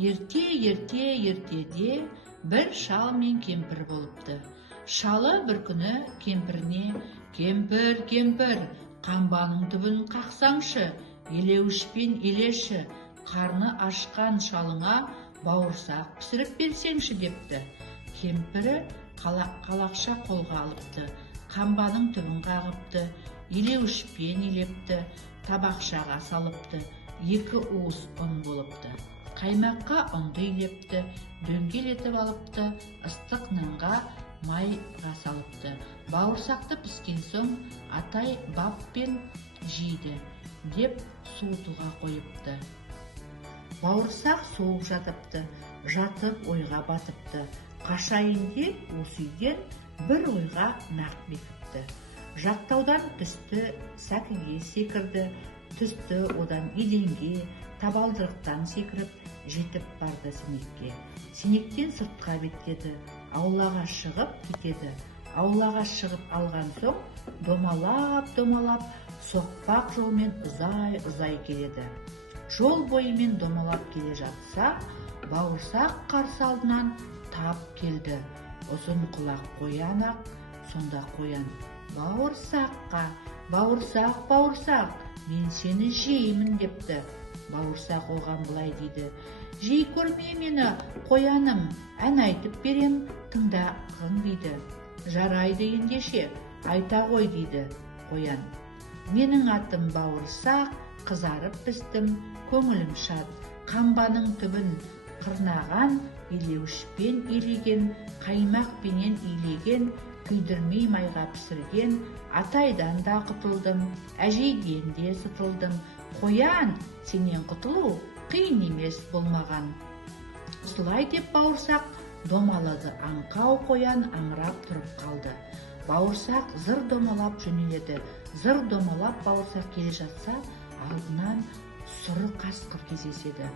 ертеде бір шал мен кемпір болыпты. Шалы бір күні кемпіріне: кемпір, қамбаның түбін қақсаңшы, елеуішпен елеші, қарны ашқан шалыңа бауырсақ пісіріп берсеңші депті. Кемпірі қалақша қолға алыпты, қамбаның түбін қағыпты, елеуішпен елепті, табақшаға салыпты. 2 уыс ұн болыпты. Қаймаққа ұнды елепті, дөңгелетіп алыпты, ыстық нанға майға салыпты. Бауырсақты піскен соң атай баппен жейді деп суытуға қойыпты. Бауырсақ суып жатыпты, жатып ойға батыпты. Қашайын деп осы үйден бір ойға нақ бекіпті. Жақтаудан түсті, сәкіге секірді, түсті одан еденге, табалдырықтан секіріп, жетіп барды сенекке. Сенектен сыртқа беттеді, аулаға шығып кетеді. Аулаға шығып алған соң домалап, соқпақ жолмен ұзай келеді. Жол бойымен домалап келе жатса, бауырсақ қарсы алдынан тап келді. Ұзын құлақ қоян ақ, сонда қоян: бауырсақ, мен сені жеймін депті. Бауырсақ оған былай дейді: жей көрме мені, қояным, ән айтып берем, тыңдағын дейді. Жарайды ендеше, айта ғой дейді қоян. Менің атым бауырсақ, қызарып пістім, көңілім шат, қамбаның түбін қырнаған, елеуішпен елеген, қаймақпенен илеген, күйдірмей майға пісірген, атайдан да құтылдым, әжейден де сытылдым. Қоян, сенен құтылу қиын емес болмаған. Осылай деп бауырсақ домалады. Аңқау қоян аңырап тұрып қалды. Бауырсақ зыр домалап жөнеледі. Зыр домалап бауырсақ келе жатса, алдынан сұры қасқыр кездеседі.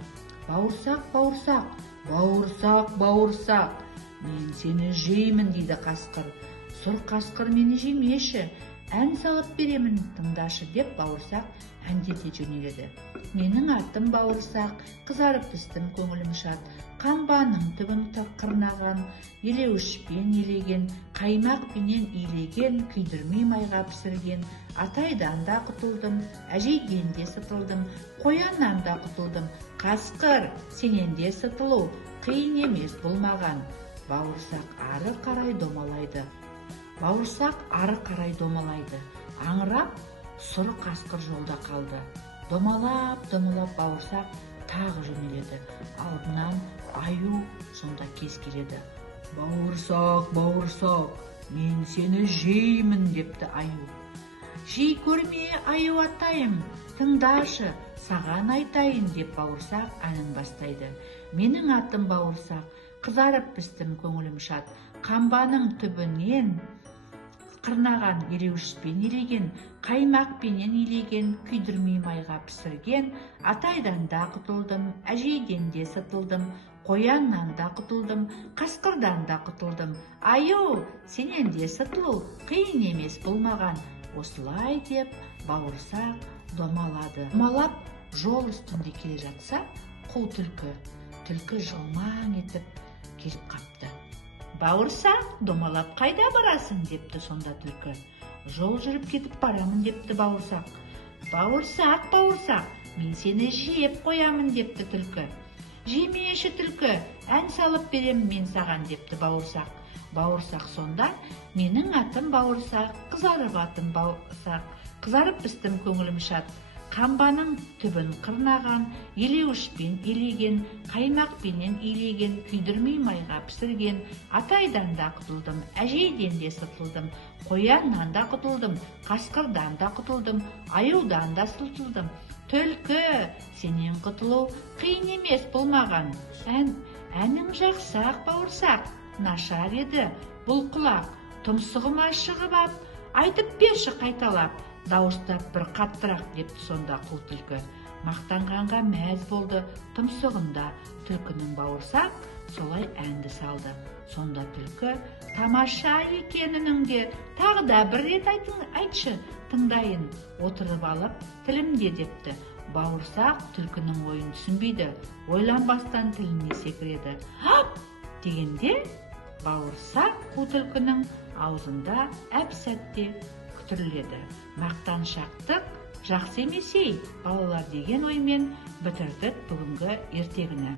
Бауырсақ, мен сені жеймін дейді қасқыр. Сұр қасқыр, мені жемеші, ән салып беремін, тыңдашы деп бауырсақ әндете жөнеледі. Менің атым бауырсақ, қызарып пістім, көңілім шат, қамбаның түбін қырнаған, елеуішпен елеген, қаймақпенен илеген, күйдірмей майға пісірген, атайдан да құтылдым, әжейден де сытылдым, қояннан да құтылдым. Қасқыр, сенен де сытылу қиын емес болмаған. Бауырсақ ары қарай домалайды. Аңырап, сұр қасқыр жолда қалды. Домалап бауырсақ тағы жөнеледі. Алдынан аю сонда кез келеді. Бауырсақ, мен сені жеймін депті аю. Жей көрме аю атайым, тыңдашы, саған айтайын деп бауырсақ әнін бастайды. Менің атым бауырсақ, қызарып пістім, көңілім шат, қамбаның түбінен қырнаған, елеуішпен елеген, қаймақпенен илеген, күйдірмей майға пісірген, атайдан да құтылдым, әжейден де сытылдым, қояннан да құтылдым, қасқырдан да құтылдым. Аю, сенен де сытылу қиын емес болмаған. Осылай деп бауырсақ домалады. Домалап жол үстінде келе жатса, қу түлкі жылмаң етіп келіп қапты. Бауырсақ, домалап қайда барасың депті сонда түлкі. Жол жүріп кетіп барамын депті бауырсақ. Бауырсақ, мен сені жеп қоямын депті түлкі. Жемеші түлкі, ән салып берем мен саған депті бауырсақ. Бауырсақ сонда: менің атым бауырсақ, қызарып пістім, көңілім шат, қамбаның түбін қырнаған, елеуішпен елеген, қаймақпенен илеген, күйдірмей майға пісірген, атайдан да құтылдым, әжейден де сытылдым, қояннан да құтылдым, қасқырдан да құтылдым, аюдан да сытылдым. Түлкі, сенен құтылу қиын емес болмаған. Әнің жақсы-ақ бауырсақ, нашар еді бұл құлақ, тұмсығыма шығып ап, айтып берші қайталап, дауыстап бір қаттырақ депті сонда қу түлкі. Мақтанғанға мәз болды тұмсығында. Түлкінің бауырсақ солай әнді салды. Сонда түлкі: тамаша екеніңде тағы да бір рет айтшы, тыңдайын. Отырып алып тілімде депті. Бауырсақ түлкінің ойын түсінбейді, ойланбастан тіліне секіреді. Ап! Дегенде бауырсақ қу түлкінің аузында әп-сәтте күтіріледі. Мақтаншақтық жақсы емес ей, балалар деген оймен бітірдік бүгінгі ертегіні.